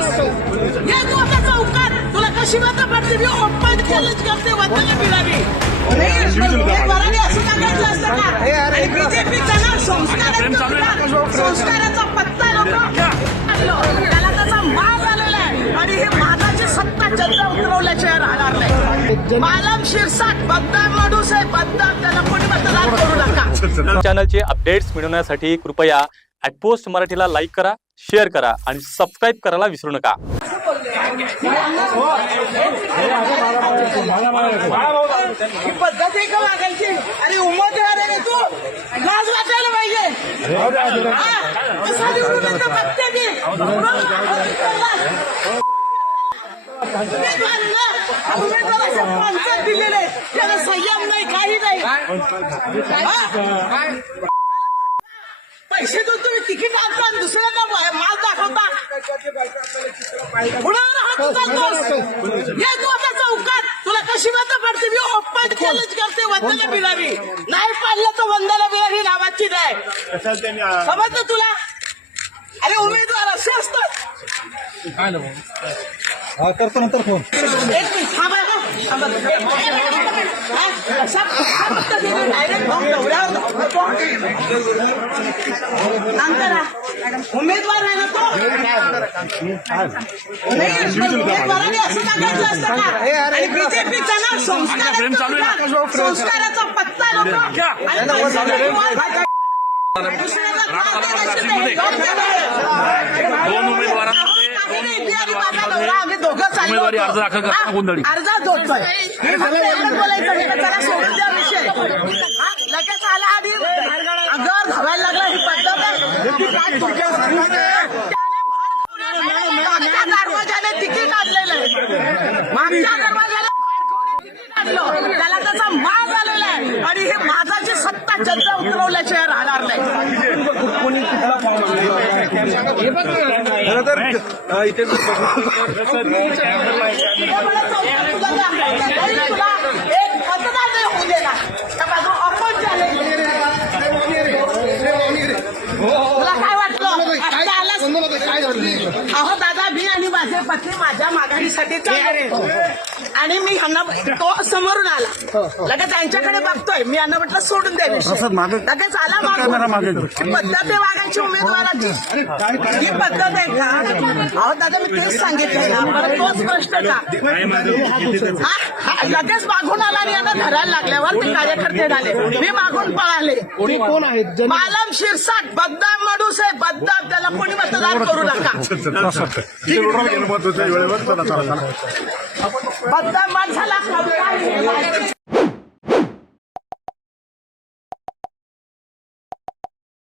ये तू चौकात तुला कशी मात्र पडते मी ओपन चॅलेंज करते वतन मिळावी असं असतं का आणि बीजेपीचा ना संस्काराचा संस्काराचा पत्ता नको त्याला त्याचा माल आलेला आहे आणि हे सत्ता चंद्र उतरवल्याशिवाय राहणार नाही मालम शिरसाट बदनाम माणूस आहे बदनाम त्याला कोणी मतदान करू नका चॅनलचे अपडेट्स मिळवण्यासाठी कृपया ॲटपोस्ट मराठीला लाईक करा. शेअर करा आणि सबस्क्राईब करायला विसरू नका का वागायची आणि रे तू लाज वाटायला पाहिजे दिलेले त्याला संयम नाही काही नाही पैसे देऊन तुम्ही तिकीट आणता आणि दुसऱ्यांना मा- माल दाखवता. कुणावर हात उचलतोस? ये तू आता चौकात. तुला कशी मात्र पडते? मी ओपन चॅलेंज करते वंदना बिरावी नाही पाडलं तर वंदना बिरावी नावाची नाही. समजलं तुला? अरे उमेदवार असे असतात. करतो नंतर फोन. एक मिनिट थांबा. हा? direct भाऊ दौऱ्यावर धावतो. नंतर हा. उमेदवार आहे ना तो? नाही, पण उमेदवाराने असं टाकायचं असतं का? आणि बीजेपीचा ना? संस्काराचा संस्काराचा पत्ता नको. आणि दुसऱ्याला त्रास देण्याची नाही. दोन उमेदवारांमध्ये. उमेदवारी. अर्ज दाखल करताना हा, गोंधळी. अर्ज जोडतोय. बोलायचं होतं, चला सोडून द्या विषय हा, लगेच आला आधी अंगावर धावायला लागला ही पद्धत आहे. मागच्या दरवाजाने तिकीट आणलेलं आहे मागच्या दरवाजाला तिकीट त्याला त्याचा माल आलेला आहे. आणि हे माझाची सत्ता चंद्र उतरवल्याशिवाय राहणार नाही. अहो दादा मी आणि माझे पत्नी माझ्या माघारीसाठी आणि मी ह्यांना तो समोरून आला. लगेच त्यांच्याकडे बघतोय. मी यांना म्हटलं सोडून दे विषय. लगेच आला मागून. ही पद्धत आहे वागायची उमेदवाराची. ही पद्धत आहे का? अहो दादा मी तेच सांगितलंय ना. परत तोच प्रश्न का? हा? हा, लगेच मागून आला आणि यांना धरायला लागल्यावर ते कार्यकर्ते झाले. मी मागून पळाले. कोण आहेत? मालम शिरसाट बदनाम माणूस आहे. बदनाम त्याला कोणी मतदान करू नका. बद्दल माणसाला.